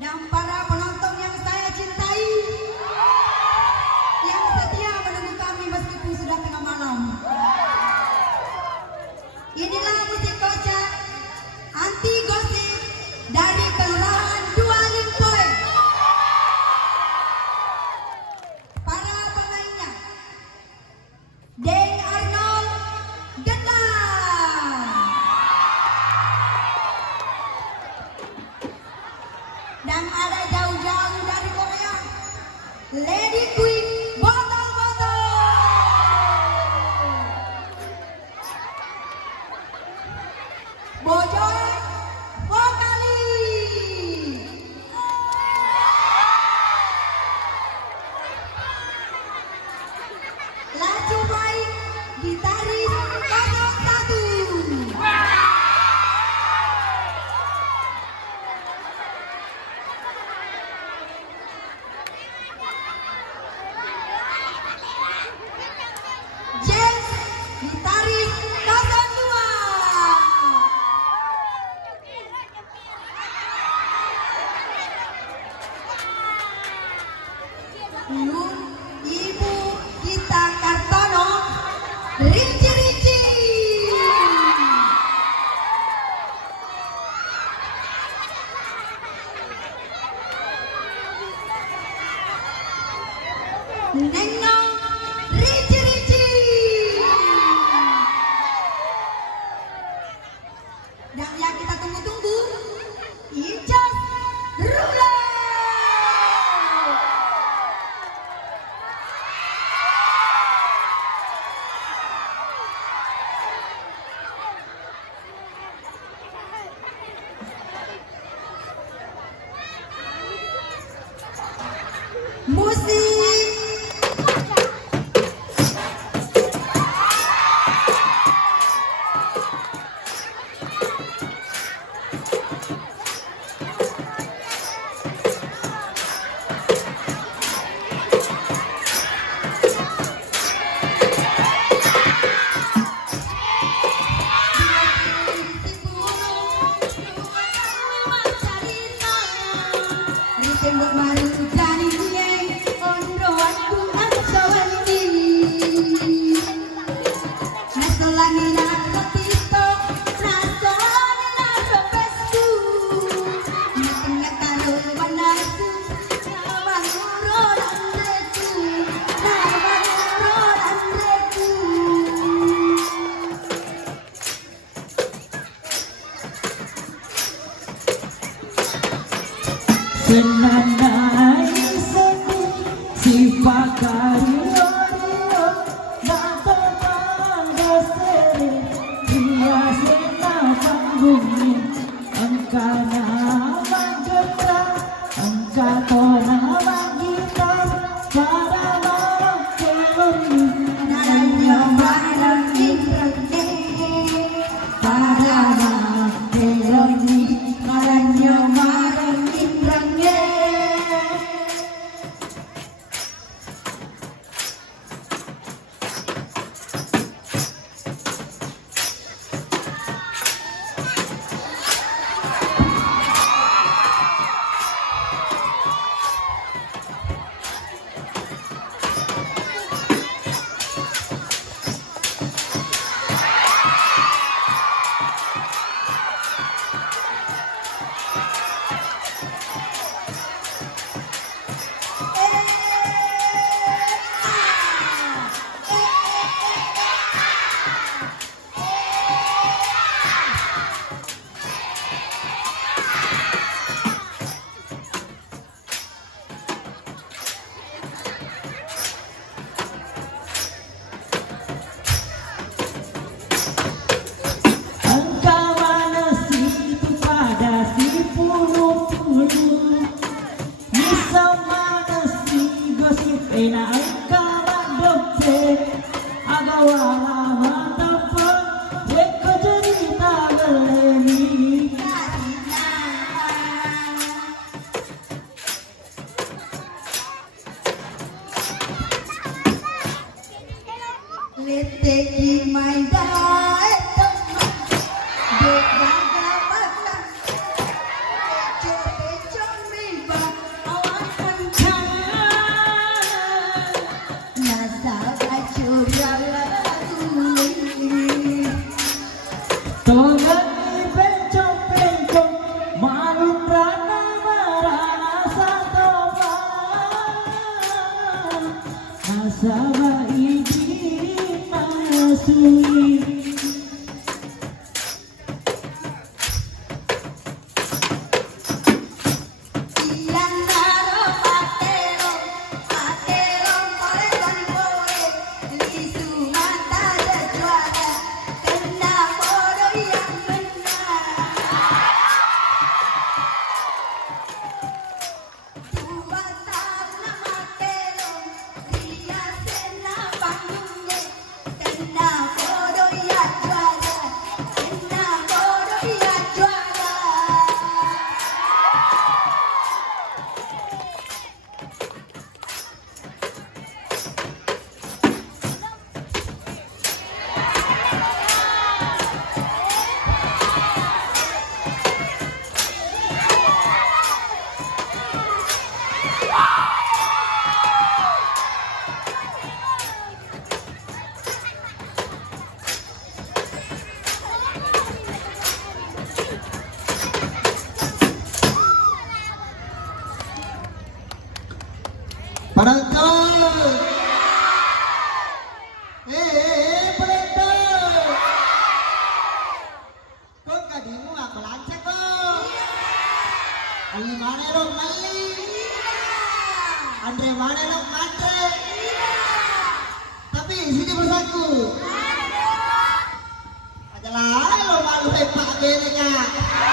dan para penonton yang saya cintai, yang setia menunggu kami meskipun sudah tengah malam. Inilah musik kocak anti gosip dari Kelurahan Dua Limpoy. Para pemainnya: Deng Arnold Gendang, dan ada jauh-jauh dari Korea, Lady Queen Botol-Botol. Bojoe vokalis. Laju baik gitaris 01. James gitaris 02. Ibu Gita Kartono Rinci-Rinci. Nenong Rinci-Rinci. Dan yang kita tunggu-tunggu, Ijaz Rula. Musik tembok baru dari Dieng Ondo aku asawandi nasolani nakotito nasolani nakopesku nakenya kalau panasu namanguro andreku Senanai sepi si pakario nato mangga sere dia sena panggungnya angkana manggetra angkatona manggitar para marang keloni naranya barang indrake para marang keloni naranya marang indrake. Ali mana lo Mali? Andre mana lo Andre? Tapi sini bersatu. Adalah lo malu hebat gini kan?